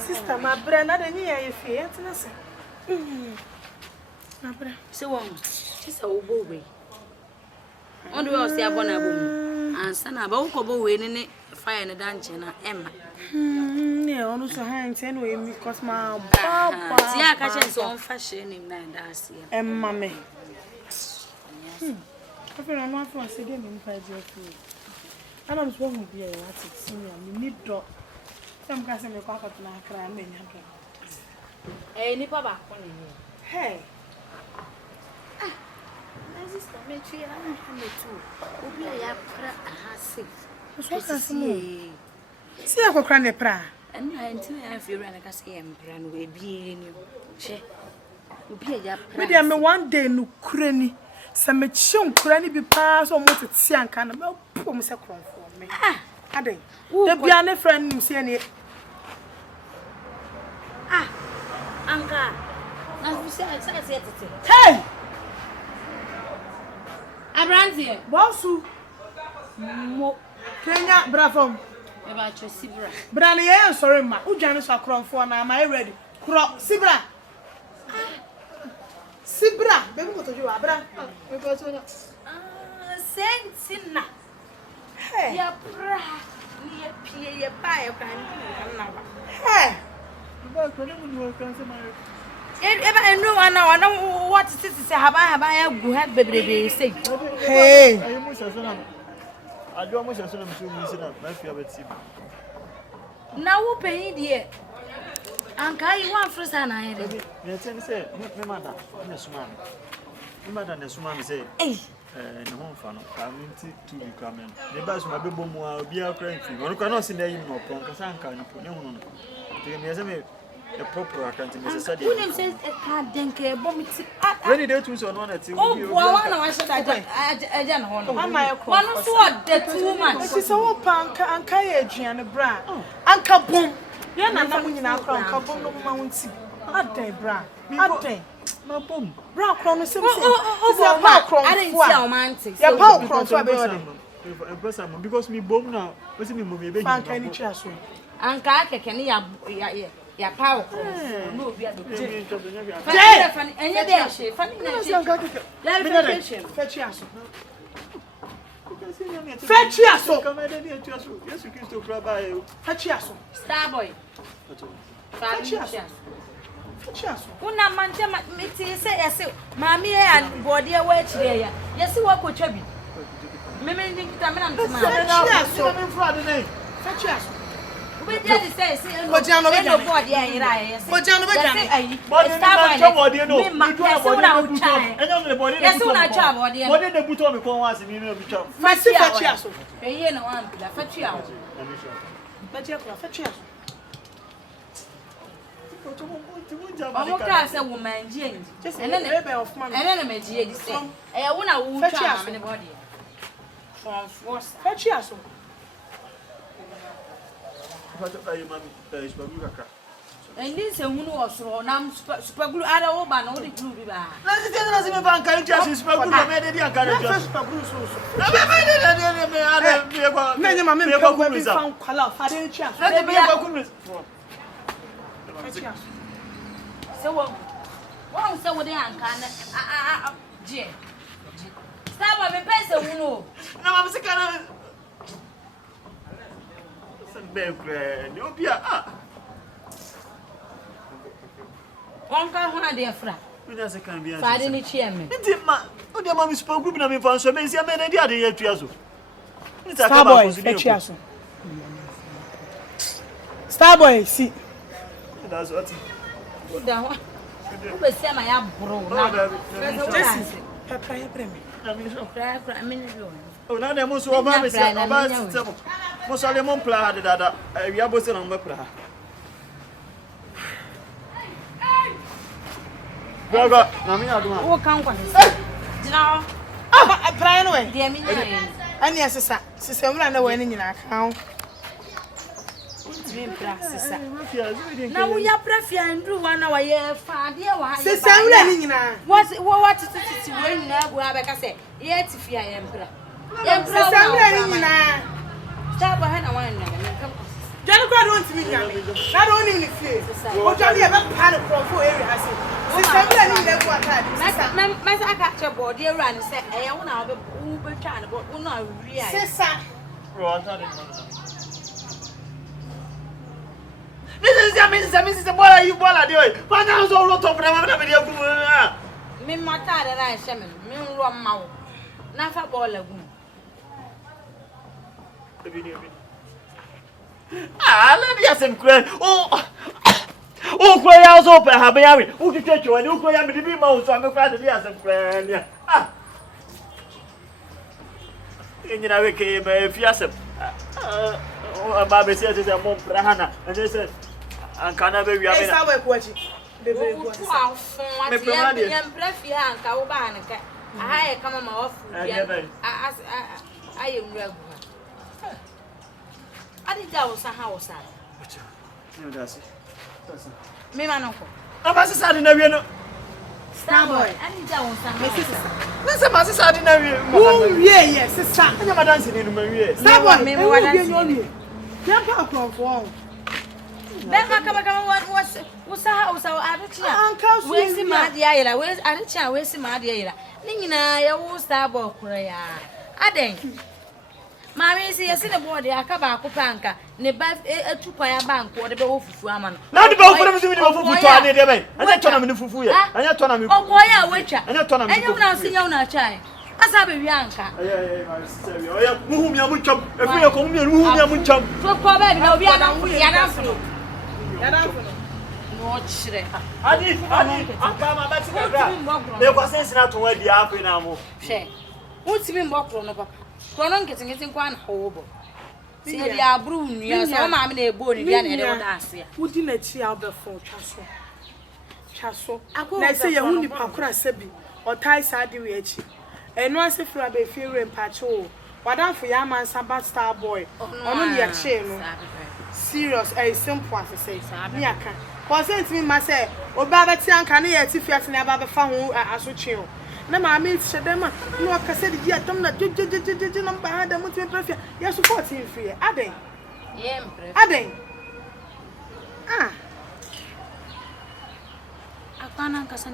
Sister, my brand, I didn't hear you fear. So, she's a boy. On the world, say, Abonabo, and son about Kobo winning fire in the dungeon, Emma. Yeah, almost a hand anyway, because my Tia catches on fashion in 9 days. And mammy. I feel I'm not for a second in 5 years. I don't want to be a senior. You need drop. Some guys in the cock of my crime in your Any papa, hey. My sister made you and me too. Will be a yapra What can see? See, I go cry the pra. And I until I feel like I say, I'm brand will be in you. She will be a yapra. But I'm one day no cranny. Some chum cranny be passed almost at Sian can about poor Mr. Cron for me. Ah, they be a friend, you see any. Ah, Anka. Now, you say, hey! Abranzi, Bossu Kenya, bravo. about your Sibra. Brandy, I'm sorry, ma. Who Janice are cron for now? Am I ready? Crop, Sibra. Sibra, baby, what do you Abra? Sentina. Hey, Ya bra, near Pierre, ya buy a can. hey. I know, I know what it is. Have I a good baby say? Hey, I do almost as soon as you miss it up. My favorite team. Now, who pay dear? Anka, you want first and I Say, my mother, yes, ma'am. My mother, yes, ma'am, say, and home fan. I'm into to you coming. The bus, my baby, will be a cranky. One cannot see name or Ponkasanka and put on. A proper account in necessary. William says a card then care bomb. When they choose on one at you, I said I don't know. One sword, the 2 months. this is all punk and Kayaji and a bra. Uncle Boom. You're not winning our crown, Couple no mountain. At day, bra. At day. no boom. Bra crown is I didn't see our man. Your power crown to a baby. Because me boom now. What's me movie? Franka any chance. Anka can ya power. No, we are the funny. And you're funny. Fetch us. Fetch us. Yes, you can still grab by Fetch us. Starboy. Fetch us. Fetch us. Una mante me say yes, mammy and body away today. Yes, you walk with Chubby. Mimi think that I'm the Fetch us. We just say, but you know, body, but you know, Betia kwa fetchia. Omo ka say woman ji Just a and then baby of mommy. and then me ji di say eh wo na wo twa me body from force Fetchia so. and this e hunu osoro na super glue ada wo ba na wo di glue bi ba Na se tem na se me ban kan tia super glue me de dia kan tia Super glue so. na me ada me kwa Me nyama me kwa kwa bi fan kwala fa de chia. na te me kwa kunu Fetchia. so wo say wo de anka na je staba me pese hunu na ma se kana se be kre ni obia Franka ho na de fra Mina se kan bia. fa de ni chia me Nti ma, o de ma mi super group na mi fa so me sia me na dia de ya tua so. Starboy fetchia so. Starboy si. That's what. da ho wo be se ma ya bro na Jesse. Papa ya preme. Na mi so. fra me ni lo O na de mo so ba me se o ba se mo. Mo so le mo pla de dada. Wi abo se na mo pla. Gaga, na mi aduma. wo kan kwa jina Ah, praia no de mi nya Ani asesa. Sisa mura na wani nyina kan. me bra sisa Ma fia, so de. na wo ya prafia ndru wa na wa ye fa de wa ha Sisa mura ni nyina. what titi we nyina go abeka se ye tifia ye mpra Sisa mura ni nyina. staba ha na wa na me kan Jani kwa don't me nyame. Na don't ni fie. O jani e be pa no profo area ase. Sisa mura ni nyina kwa ta. ma sa aka che board ye ra ni se e ye wo na wo be twa na bo wo na wi ai Sisa. Bro, anta de mo. This is bola you bola de oi. Pa na so lo to pra ma na me de ku. me mata de ra she me nro ma wo na fa ball gu Ah, let me ask him kra. Oh, kra ya so pa ha ba ya we. O ki twetwe wani, o kra ya me di bi ma o so me kra de ask him kra ni. Ah. Enyina we ke be fi asem. Ba be se se mo pra hana. Ene se ankana be wi Hey, amena. Starboy kwachi. Bebe wo kwachi. wa fon Me ati pema de. ye mprafia anka wo ba na ka aha ye kama ma ofu bia aye nwura gu ha adi da wo sa ha wo sa Ni da se. me ma no ko Aba se sa de na wi no. Starboy. adi da wo sa ha Na se ma se sa de na wi. Wo wie ye sisa. Anya ma dance ni no ma wi. Starboy. me E mo wo wada wie si. nyo wie. Yampa profo. ben kama wo sa ha wo sa adi chi Anka so we si ma adi ayira we adi chi we si ma adi ayira ni nyina ye wo Starboy kura ya aden Mami si yesi ne board ya aka ba akupanka ne ba etukwa ya bank wo de be wo fufu ama no Na de ba wo fufu mi de ba fufu to ane de ben. Anya to na me fufu ye. Anya to na me. okoya wetwa Anya to na me. enye una sinya una chai asa be wi anka Ma sister wi. Oya muhu mi amuncham. Efu ye ko mu mi muhu mi amuncham. to ko ba bi na obi ana ya na fro Yada no chire Adi, aka ma ba ti ka. Me ko sense na to wa di afi na mo. hwe utimi mbokro no papa kono nketinketi kwa na hobo si e dia bru nua so ma me na ebo ni dia na e de woda ase ya Wudi na chi abefo twaso. Twaso. Na se ye hu ni pakura sebi. Otai sade we achi. Eno ase fura be fiere mpache o. Wadanfo ya mansa ba Starboy. Ono ne ya che no. Serious, simple as say. Me aka. Consent me ma say oba beti anka na ye ti fiase na ba be fa ho asoche o. Na ma me shedema no aka se di atom na jejejeje na ba ha da mutu prefia. Ya support him free. Aden. yempre Aden. Ah. akana nkasa